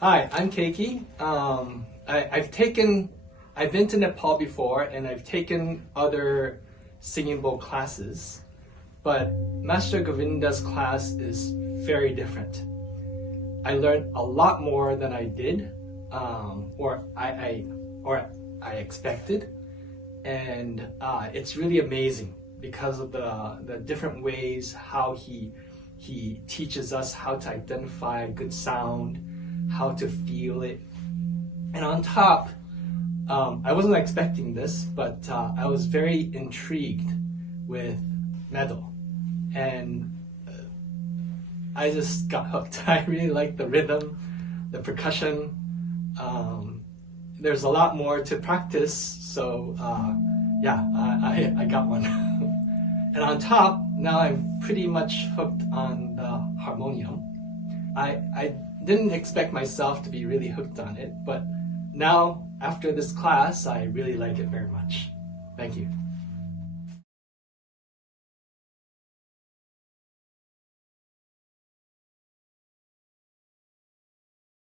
Hi, I'm Keiki. I've been to Nepal before and I've taken other singing bowl classes, but Master Govinda's class is very different. I learned a lot more than I did, or I expected, and it's really amazing because of the different ways how he teaches us how to identify good sound, how to feel it. And on top, I wasn't expecting this, but I was very intrigued with metal. And I just got hooked. I really like the rhythm, the percussion. There's a lot more to practice, so I got one. And on top, now I'm pretty much hooked on the harmonium. I didn't expect myself to be really hooked on it, but now after this class, I really like it very much. Thank you.